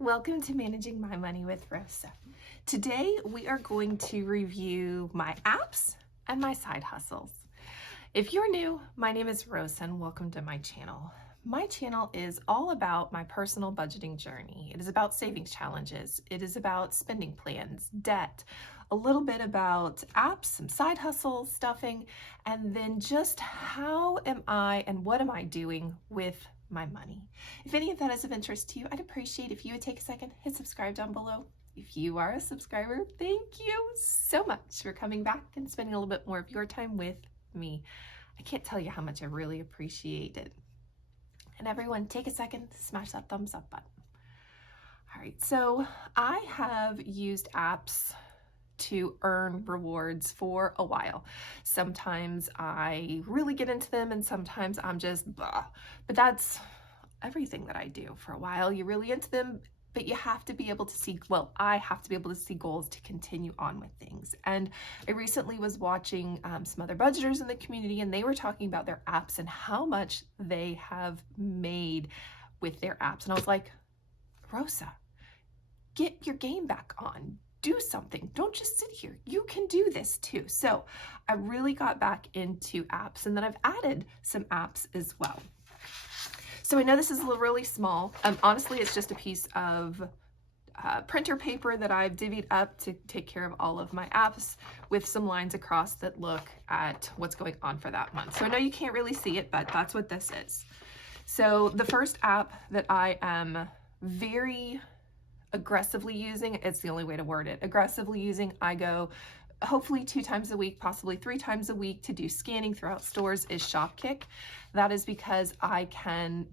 Welcome to Managing My Money with Rosa. Today we are going to review my apps and my side hustles. If you're new, my name is Rosa and welcome to my channel. My channel is all about my personal budgeting journey. It is about savings challenges. It is about spending plans, debt, a little bit about apps, some side hustles, stuffing, and then just how am I and what am I doing with my money. If any of that is of interest to you, I'd appreciate if you would take a second, hit subscribe down below. If you are a subscriber, thank you so much for coming back and spending a little bit more of your time with me. I can't tell you how much I really appreciate it. And everyone, take a second, smash that thumbs up button. All right, so I have used apps to earn rewards for a while. Sometimes I really get into them and sometimes I'm just blah. But that's everything that I do. For a while, you're really into them, but you have to be able to see, well, I have to be able to see goals to continue on with things. And I recently was watching some other budgeters in the community, and they were talking about their apps and how much they have made with their apps. And I was like, Rosa, get your game back on. Do something. Don't just sit here. You can do this too. So I really got back into apps, and then I've added some apps as well. So I know this is really small. Honestly, it's just a piece of printer paper that I've divvied up to take care of all of my apps with some lines across that look at what's going on for that month. So I know you can't really see it, but that's what this is. So the first app that I am very aggressively using, it's the only way to word it, aggressively using, I go hopefully 2 times a week, possibly 3 times a week to do scanning throughout stores, is Shopkick. That is because I can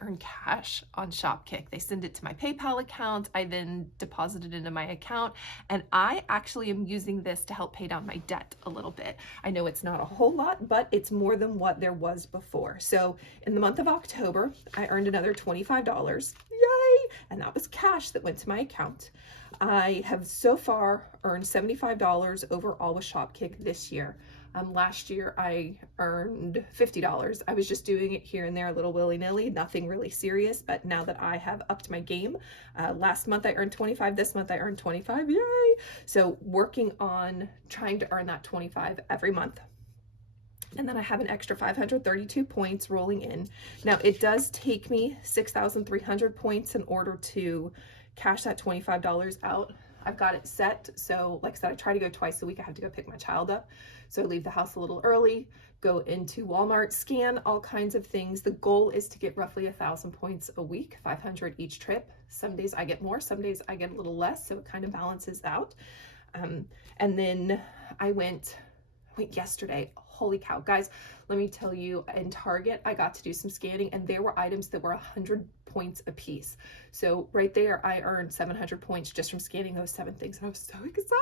earn cash on Shopkick. They send it to my PayPal account. I then deposit it into my account, and I actually am using this to help pay down my debt a little bit. I know it's not a whole lot, but it's more than what there was before. So in the month of October, I earned another $25. Yay! And that was cash that went to my account. I have so far earned $75 overall with Shopkick this year. Last year I earned $50. I was just doing it here and there a little willy-nilly, nothing really serious, but now that I have upped my game, last month I earned 25, this month I earned 25, yay! So working on trying to earn that 25 every month. And then I have an extra 532 points rolling in. Now it does take me 6,300 points in order to cash that $25 out. I've got it set. So like I said, I try to go twice a week. I have to go pick my child up. So I leave the house a little early, go into Walmart, scan all kinds of things. The goal is to get roughly 1,000 points a week, 500 each trip. Some days I get more, some days I get a little less. So it kind of balances out. And then I went yesterday. Holy cow, guys, let me tell you, in Target, I got to do some scanning and there were items that were 100 points a piece. So right there, I earned 700 points just from scanning those 7 things. And I was so excited.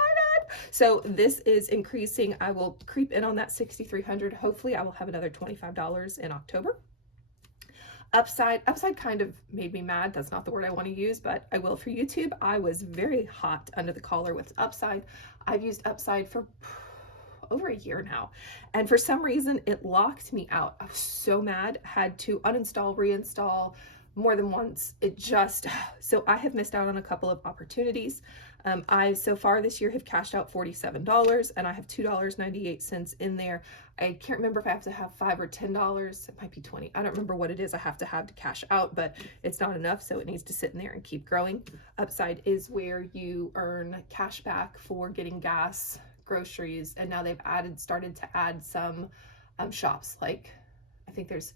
So this is increasing. I will creep in on that 6,300. Hopefully I will have another $25 in October. Upside kind of made me mad. That's not the word I want to use, but I will for YouTube. I was very hot under the collar with Upside. I've used Upside for over a year now, and for some reason it locked me out. I was so mad, had to uninstall, reinstall more than once. So I have missed out on a couple of opportunities. I so far this year have cashed out $47 and I have $2.98 in there. I can't remember if I have to have $5 or $10. It might be 20. I don't remember what it is I have to cash out, but it's not enough, so it needs to sit in there and keep growing. Upside is where you earn cash back for getting gas, groceries, and now they've started to add some shops. Like I think there's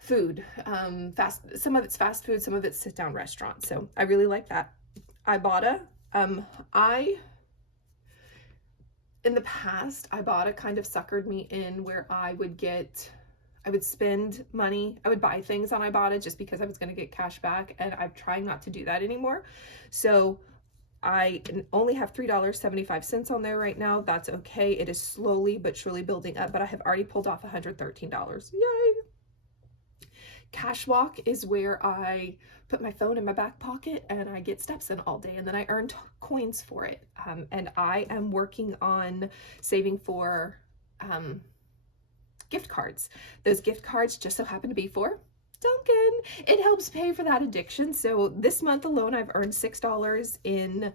food, some of it's fast food, some of it's sit down restaurants. So I really like that. Ibotta, in the past, Ibotta kind of suckered me in where I would spend money. I would buy things on Ibotta just because I was going to get cash back, and I'm trying not to do that anymore. So I only have $3.75 on there right now. That's okay. It is slowly but surely building up, but I have already pulled off $113. Yay! CASHWALK is where I put my phone in my back pocket and I get steps in all day, and then I earn coins for it. And I am working on saving for gift cards. Those gift cards just so happen to be for Dunkin'. It helps pay for that addiction. So this month alone, I've earned $6 in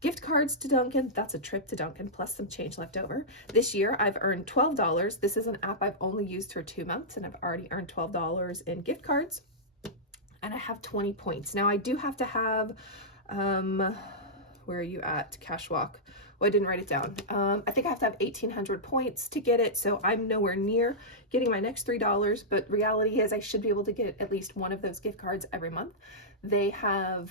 gift cards to Dunkin'. That's a trip to Dunkin' plus some change left over. This year, I've earned $12. This is an app I've only used for 2 months, and I've already earned $12 in gift cards. And I have 20 points. Now, I do have to have, where are you at? CASHWALK. Well, I didn't write it down. I think I have to have 1,800 points to get it, so I'm nowhere near getting my next $3, but reality is I should be able to get at least one of those gift cards every month. They have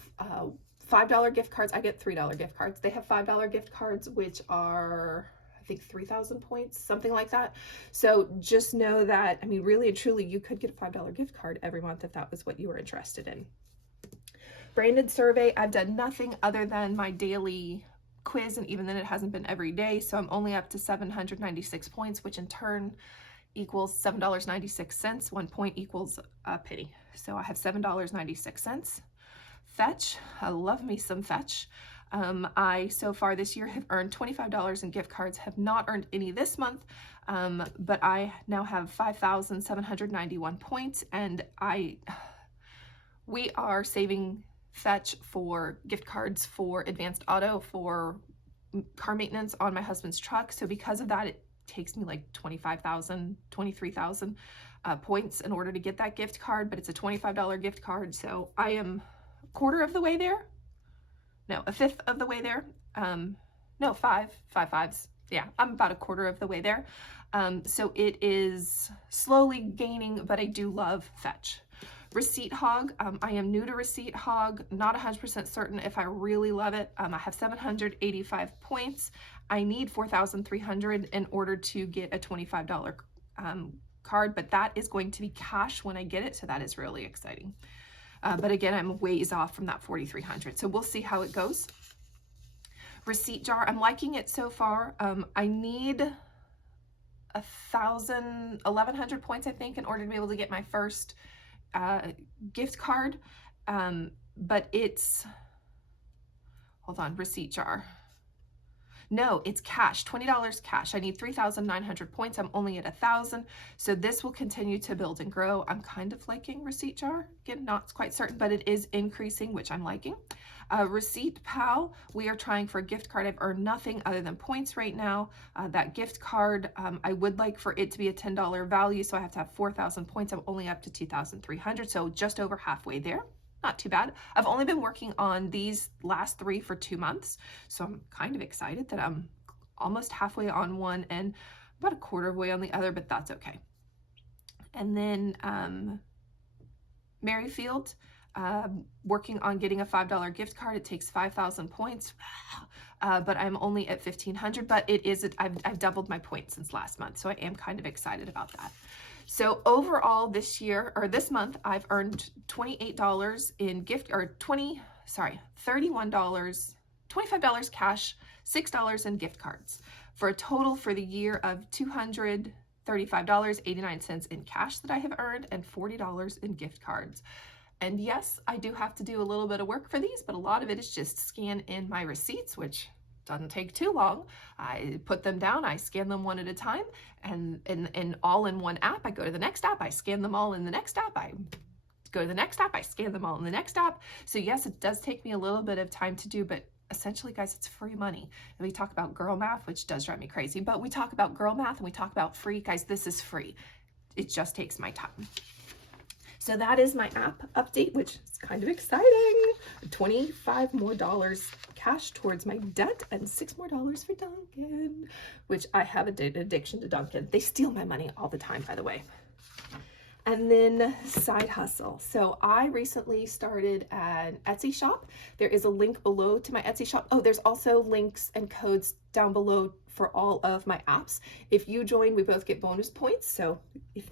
$5 gift cards. I get $3 gift cards. They have $5 gift cards, which are, I think, 3,000 points, something like that. So just know that, I mean, really and truly, you could get a $5 gift card every month if that was what you were interested in. Branded survey, I've done nothing other than my daily quiz, and even then it hasn't been every day, so I'm only up to 796 points, which in turn equals $7.96. 1 point equals a penny, so I have $7.96. Fetch, I love me some Fetch. I so far this year have earned $25 in gift cards, have not earned any this month, but I now have 5,791 points, and we are saving Fetch for gift cards for advanced auto, for car maintenance on my husband's truck. So because of that, it takes me like 25,000, 23,000 points in order to get that gift card, but it's a $25 gift card. So I am a quarter of the way there. No, a fifth of the way there. No, five fives. Yeah, I'm about a quarter of the way there. So it is slowly gaining, but I do love Fetch. Receipt Hog, I am new to Receipt Hog, not 100% certain if I really love it. I have 785 points. I need 4,300 in order to get a $25 card, but that is going to be cash when I get it, so that is really exciting. But again, I'm ways off from that 4,300, so we'll see how it goes. Receipt Jar, I'm liking it so far. I need 1,100 points, I think, in order to be able to get my first gift card, but it's, hold on, Receipt Jar. No, it's cash, $20 cash. I need 3,900 points. I'm only at 1,000. So this will continue to build and grow. I'm kind of liking Receipt Jar. Again, not quite certain, but it is increasing, which I'm liking. Receipt Pal, we are trying for a gift card. I've earned nothing other than points right now. That gift card, I would like for it to be a $10 value, so I have to have 4,000 points. I'm only up to 2,300, so just over halfway there. Not too bad. I've only been working on these last 3 for 2 months, so I'm kind of excited that I'm almost halfway on one and about a quarter of the way on the other, but that's okay. And then Merrifield, working on getting a $5 gift card. It takes 5,000 points, but I'm only at 1,500, but it is, I've doubled my points since last month, so I am kind of excited about that. So overall this year, or this month, I've earned $28 in $25 cash, $6 in gift cards, for a total for the year of $235.89 in cash that I have earned, and $40 in gift cards. And yes, I do have to do a little bit of work for these, but a lot of it is just scan in my receipts, which doesn't take too long. I put them down, I scan them one at a time, and all in one app. I go to the next app, I scan them all in the next app. I go to the next app, I scan them all in the next app. So yes, it does take me a little bit of time to do, but essentially, guys, it's free money. And we talk about girl math, which does drive me crazy, but we talk about girl math and we talk about free. Guys, this is free. It just takes my time. So that is my app update, which is kind of exciting. $25 more cash towards my debt and $6 more for Dunkin', which I have an addiction to Dunkin'. They steal my money all the time, by the way. And then side hustle. So I recently started an Etsy shop. There is a link below to my Etsy shop. Oh, there's also links and codes down below for all of my apps. If you join, we both get bonus points. So if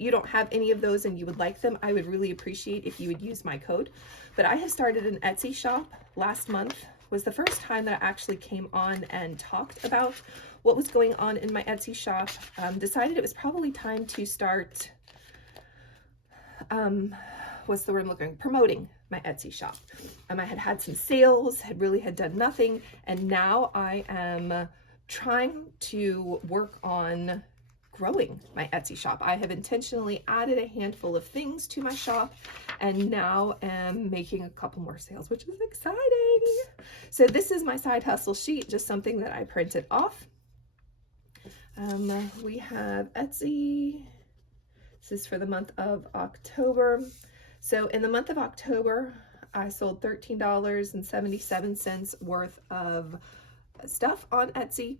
you don't have any of those and you would like them, I would really appreciate if you would use my code. But I have started an Etsy shop. Last month was the first time that I actually came on and talked about what was going on in my Etsy shop. Decided it was probably time to start what's the word I'm looking, promoting my Etsy shop. I had some sales, had done nothing, and now I am trying to work on growing my Etsy shop. I have intentionally added a handful of things to my shop and now am making a couple more sales, which is exciting. So this is my side hustle sheet, just something that I printed off. We have Etsy. This is for the month of October. So in the month of October, I sold $13.77 worth of stuff on Etsy.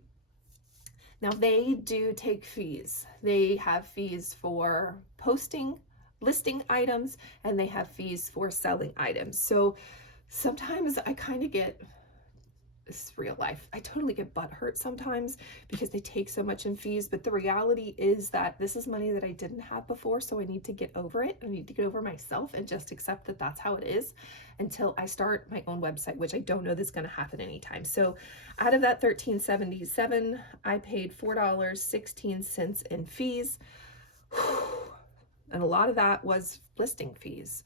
Now they do take fees. They have fees for posting, listing items, and they have fees for selling items. So sometimes I kind of get, this is real life, I totally get butthurt sometimes because they take so much in fees, but the reality is that this is money that I didn't have before, so I need to get over it. I need to get over myself and just accept that that's how it is until I start my own website, which I don't know that's going to happen anytime. So out of that $13.77, I paid $4.16 in fees. And a lot of that was listing fees.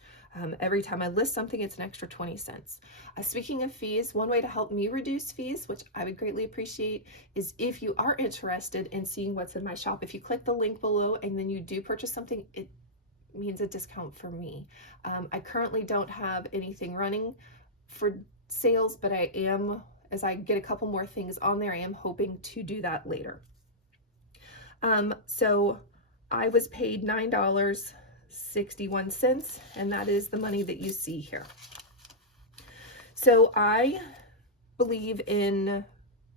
Every time I list something, it's an extra 20 cents. Speaking of fees, one way to help me reduce fees, which I would greatly appreciate, is if you are interested in seeing what's in my shop, if you click the link below and then you do purchase something, it means a discount for me. I currently don't have anything running for sales, but I am, as I get a couple more things on there, I am hoping to do that later. So I was paid $9.61, and that is the money that you see here. So I believe in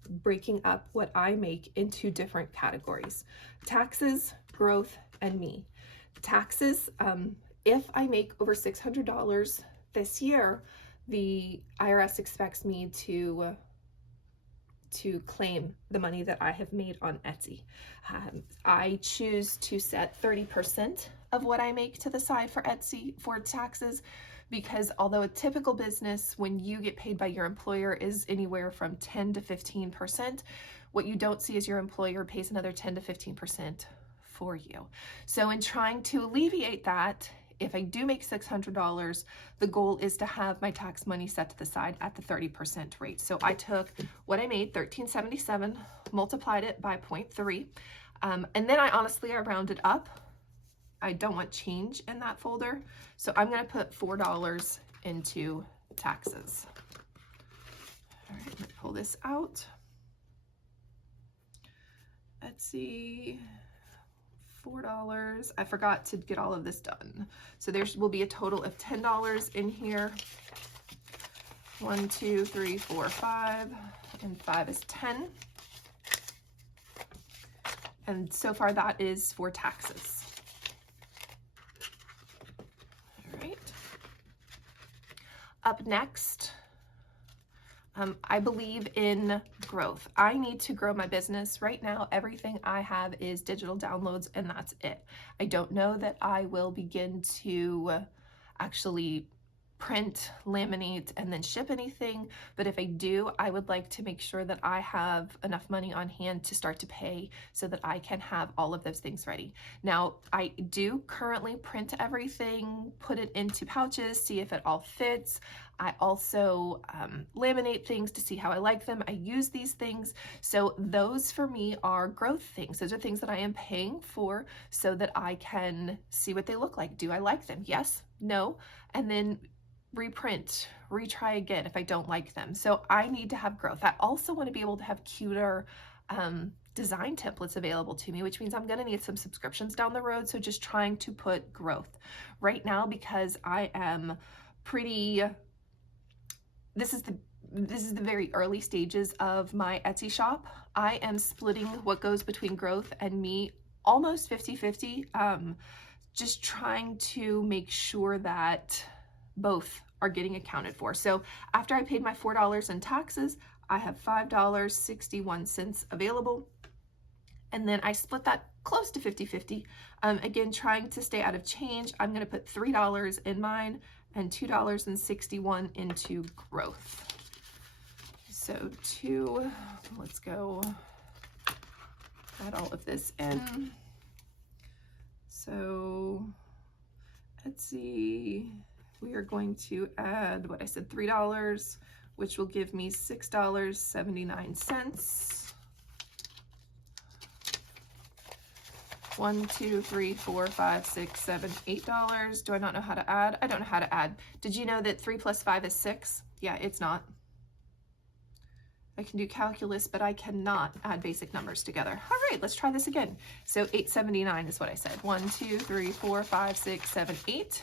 breaking up what I make into different categories: taxes, growth, and me. Taxes, if I make over $600 this year, the IRS expects me to claim the money that I have made on Etsy. I choose to set 30% of what I make to the side for Etsy for taxes, because although a typical business, when you get paid by your employer, is anywhere from 10 to 15%, what you don't see is your employer pays another 10 to 15% for you. So in trying to alleviate that, if I do make $600, the goal is to have my tax money set to the side at the 30% rate. So I took what I made, $13.77, multiplied it by 0.3, and then I rounded up. I don't want change in that folder, so I'm going to put $4 into taxes. All right, let me pull this out. Etsy. $4. I forgot to get all of this done. So there will be a total of $10 in here. 1, 2, 3, 4, 5, and 5 is 10. And so far that is for taxes. All right. Up next, I believe in growth. I need to grow my business. Right now, everything I have is digital downloads, and that's it. I don't know that I will begin to actually print, laminate, and then ship anything, but if I do, I would like to make sure that I have enough money on hand to start to pay so that I can have all of those things ready. Now, I do currently print everything, put it into pouches, see if it all fits. I also laminate things to see how I like them. I use these things. So those for me are growth things. Those are things that I am paying for so that I can see what they look like. Do I like them? Yes, no, and then reprint, retry again if I don't like them. So I need to have growth. I also want to be able to have cuter design templates available to me, which means I'm going to need some subscriptions down the road. So just trying to put growth right now, because I am pretty, this is the very early stages of my Etsy shop. I am splitting what goes between growth and me almost 50-50, just trying to make sure that both are getting accounted for. So after I paid my $4 in taxes, I have $5.61 available. And then I split that close to 50-50. Again, trying to stay out of change, I'm going to put $3 in mine and $2.61 into growth. So let's go add all of this in. So Etsy, we are going to add what I said, $3, which will give me $6.79. 1, 2, 3, 4, 5, 6, 7, $8. Do I not know how to add? I don't know how to add. Did you know that 3 plus 5 is 6? Yeah, it's not. I can do calculus, but I cannot add basic numbers together. All right, let's try this again. So $8.79 is what I said. 1, 2, 3, 4, 5, 6, 7, 8.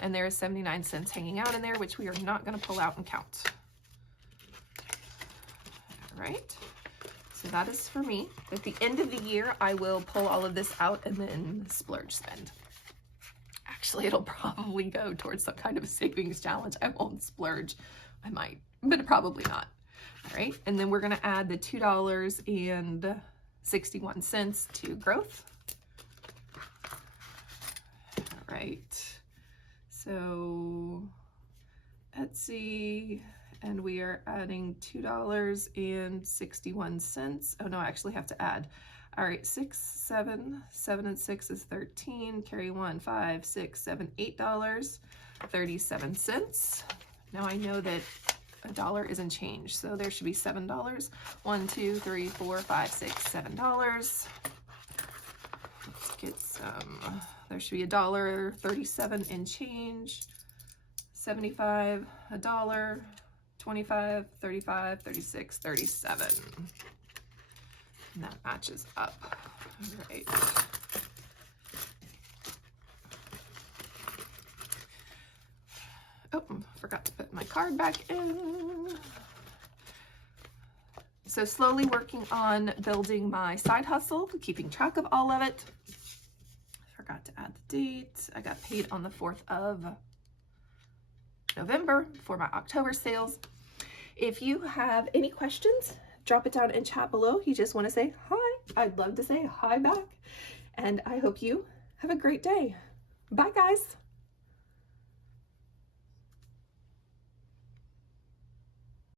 And there is 79 cents hanging out in there, which we are not going to pull out and count. All right. So that is for me. At the end of the year, I will pull all of this out and then splurge spend. Actually, it'll probably go towards some kind of a savings challenge. I won't splurge. I might, but probably not. All right, and then we're gonna add the $2.61 to growth. All right, so Etsy, and we are adding $2.61. Oh no, I actually have to add. All right, 6, 7, 7 and 6 is 13. Carry 1, 5, 6, 7, $8.37. Now I know that $1 isn't changed, so there should be $7. 1, 2, 3, 4, 5, 6, $7. Let's get some. There should be $1.37 and change. 75, $1, 25, 35, 36, 37. And that matches up. All right. Oh, forgot to put my card back in. So slowly working on building my side hustle, keeping track of all of it. Forgot to add the date. I got paid on the 4th of November for my October sales. If you have any questions, drop it down in chat below. You just want to say hi. I'd love to say hi back. And I hope you have a great day. Bye, guys.